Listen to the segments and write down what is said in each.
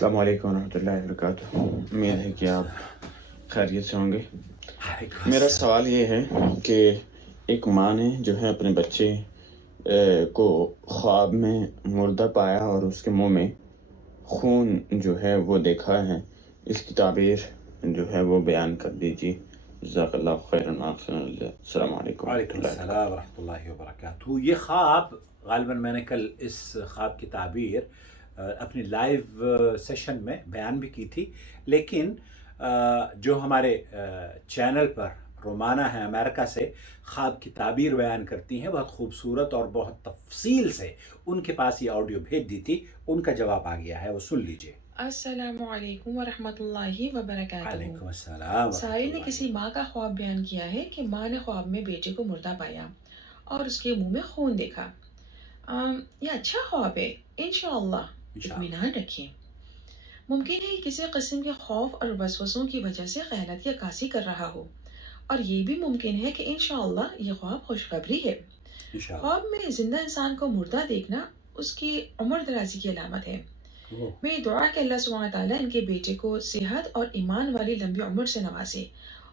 السلام علیکم ورحمۃ اللہ وبرکاتہ. امید ہے کہ آپ خیریت سے ہوں گے. میرا سوال یہ ہے کہ ایک ماں نے جو ہے اپنے بچے کو خواب میں مردہ پایا اور اس کے منہ میں خون جو ہے وہ دیکھا ہے. اس کی تعبیر جو ہے وہ بیان کر دیجیے. جزاک اللہ خیرا. السلام علیکم. وعلیکم السلام ورحمۃ اللہ وبرکاتہ. یہ خواب غالباً میں نے کل اس خواب کی تعبیر اپنی لائیو سیشن میں بیان بھی کی تھی، لیکن جو ہمارے چینل پر رومانہ ہیں امریکہ سے خواب کی تعبیر بیان کرتی ہیں، بہت خوبصورت اور بہت تفصیل سے ان کے پاس یہ آڈیو بھیج دی تھی. ان کا جواب آ گیا ہے، وہ سن لیجئے. السلام علیکم ورحمۃ اللہ وبرکاتہ. وعلیکم السلام. سائل نے کسی ماں کا خواب بیان کیا ہے کہ ماں نے خواب میں بیٹے کو مردہ پایا اور اس کے منہ میں خون دیکھا. یہ اچھا خواب ہے، انشاءاللہ اطمینان رکھیں. ممکن ہے کسی قسم کے خوف اور وسوسوں کی وجہ سے خیالات کی عکاسی کر رہا ہو، اور یہ بھی ممکن ہے کہ انشاءاللہ یہ خواب خوشخبری ہے. خواب میں زندہ انسان کو مردہ دیکھنا اس کی عمر درازی کی علامت ہے. میں دعا کہ اللہ سبحانہ تعالیٰ ان کے بیٹے کو صحت اور ایمان والی لمبی عمر سے نوازے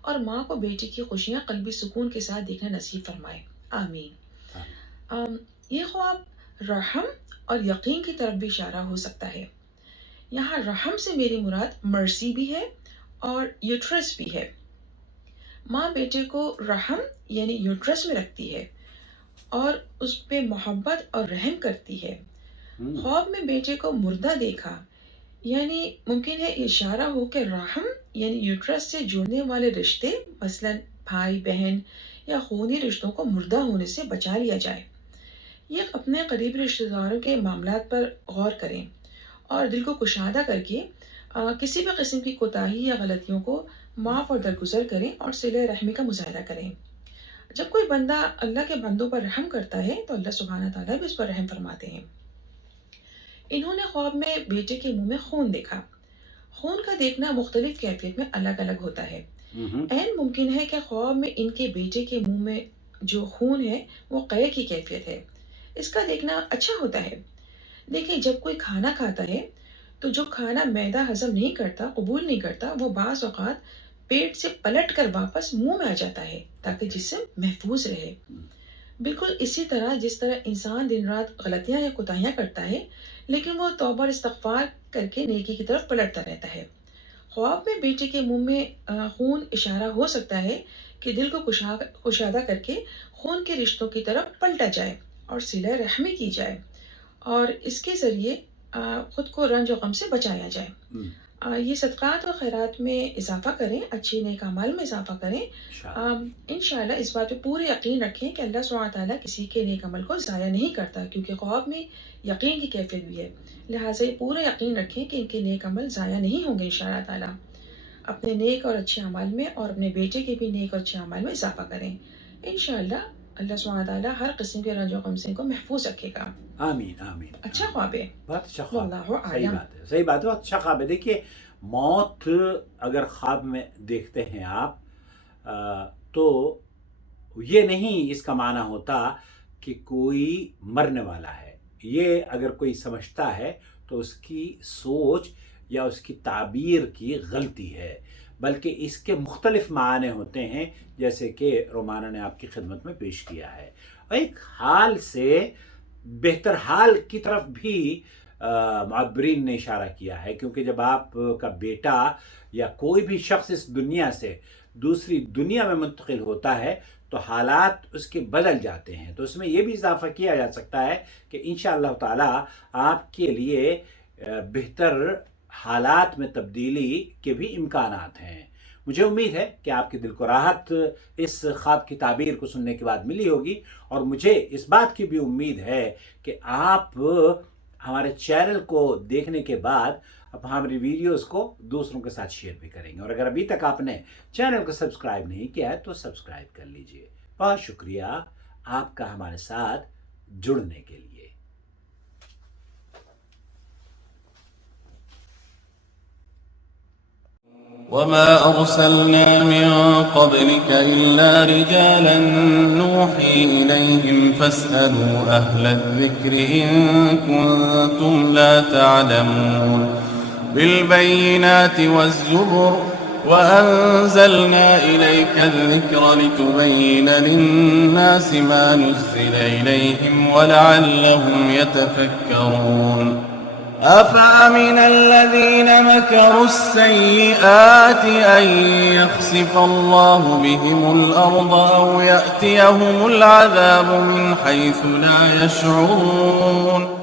اور ماں کو بیٹے کی خوشیاں قلبی سکون کے ساتھ دیکھنا نصیب فرمائے. آمین. یہ خواب رحم اور یقین کی طرف بھی اشارہ ہو سکتا ہے. یہاں رحم سے میری مراد مرسی بھی ہے اور یوٹرس بھی ہے. ماں بیٹے کو رحم یعنی یوٹرس میں رکھتی ہے اور اس پہ محبت اور رحم کرتی ہے. خواب میں بیٹے کو مردہ دیکھا یعنی ممکن ہے اشارہ ہو کہ رحم یعنی یوٹرس سے جڑنے والے رشتے مثلا بھائی بہن یا خونی رشتوں کو مردہ ہونے سے بچا لیا جائے. یہ اپنے قریبی رشتہ داروں کے معاملات پر غور کریں اور دل کو کشادہ کر کے کسی بھی قسم کی کوتاہی یا غلطیوں کو معاف اور درگزر کریں اور صلہ رحمی کا مظاہرہ کریں. جب کوئی بندہ اللہ کے بندوں پر رحم کرتا ہے تو اللہ سبحانہ تعالیٰ بھی اس پر رحم فرماتے ہیں. انہوں نے خواب میں بیٹے کے منہ میں خون دیکھا. خون کا دیکھنا مختلف کیفیت میں الگ الگ ہوتا ہے. عین ممکن ہے کہ خواب میں ان کے بیٹے کے منہ میں جو خون ہے وہ قے کی کیفیت ہے. اس کا دیکھنا اچھا ہوتا ہے. دیکھیں، جب کوئی کھانا کھاتا ہے تو جو کھانا معدہ ہضم نہیں کرتا، قبول نہیں کرتا، وہ بعض اوقات پیٹ سے پلٹ کر واپس منہ میں آ جاتا ہے تاکہ جسم محفوظ رہے. بالکل اسی طرح جس طرح انسان دن رات غلطیاں یا کوتاہیاں کرتا ہے لیکن وہ توبہ اور استغفار کر کے نیکی کی طرف پلٹتا رہتا ہے. خواب میں بیٹے کے منہ میں خون اشارہ ہو سکتا ہے کہ دل کو کشادہ کر کے خون کے رشتوں کی طرف پلٹا جائے اور صلہ رحمی کی جائے اور اس کے ذریعے خود کو رنج و غم سے بچایا جائے. یہ صدقات اور خیرات میں اضافہ کریں، اچھے نیک اعمال میں اضافہ کریں. انشاءاللہ اس بات پہ پورے یقین رکھیں کہ اللہ سبحانہ تعالیٰ کسی کے نیک عمل کو ضائع نہیں کرتا، کیونکہ خواب میں یقین کی کیفیت بھی ہے. لہٰذا یہ پورے یقین رکھیں کہ ان کے نیک عمل ضائع نہیں ہوں گے انشاءاللہ تعالیٰ. اپنے نیک اور اچھے اعمال میں اور اپنے بیٹے کے بھی نیک اور اچھے اعمال میں اضافہ کریں. انشاءاللہ اللہ سبحانہ تعالیٰ ہر قسم کے رنج و غم سے ان کو محفوظ رکھے گا. آمین آمین. اچھا خواب ہے، بہت اچھا خواب. واللہ صحیح اعلم. بات ہے، صحیح بات ہے، بہت اچھا خواب ہے. دیکھیے، موت اگر خواب میں دیکھتے ہیں آپ تو یہ نہیں اس کا معنی ہوتا کہ کوئی مرنے والا ہے. یہ اگر کوئی سمجھتا ہے تو اس کی سوچ یا اس کی تعبیر کی غلطی ہے، بلکہ اس کے مختلف معنی ہوتے ہیں جیسے کہ رومانہ نے آپ کی خدمت میں پیش کیا ہے. ایک حال سے بہتر حال کی طرف بھی معبرین نے اشارہ کیا ہے، کیونکہ جب آپ کا بیٹا یا کوئی بھی شخص اس دنیا سے دوسری دنیا میں منتقل ہوتا ہے تو حالات اس کے بدل جاتے ہیں. تو اس میں یہ بھی اضافہ کیا جا سکتا ہے کہ انشاءاللہ تعالیٰ آپ کے لیے بہتر حالات میں تبدیلی کے بھی امکانات ہیں. مجھے امید ہے کہ آپ کے دل کو راحت اس خواب کی تعبیر کو سننے کے بعد ملی ہوگی، اور مجھے اس بات کی بھی امید ہے کہ آپ ہمارے چینل کو دیکھنے کے بعد ہماری ویڈیوز کو دوسروں کے ساتھ شیئر بھی کریں گے. اور اگر ابھی تک آپ نے چینل کو سبسکرائب نہیں کیا ہے تو سبسکرائب کر لیجئے. بہت شکریہ آپ کا ہمارے ساتھ جڑنے کے لیے. وما أرسلنا من قبلك إلا رجالا نوحي إليهم فاسألوا أهل الذكر إن كنتم لا تعلمون. بالبينات والزبر وأنزلنا إليك الذكر لتبين للناس ما نزل إليهم ولعلهم يتفكرون أفأمن الذين مكروا السيئات أن يخسف الله بهم الأرض أو يأتيهم العذاب من حيث لا يشعرون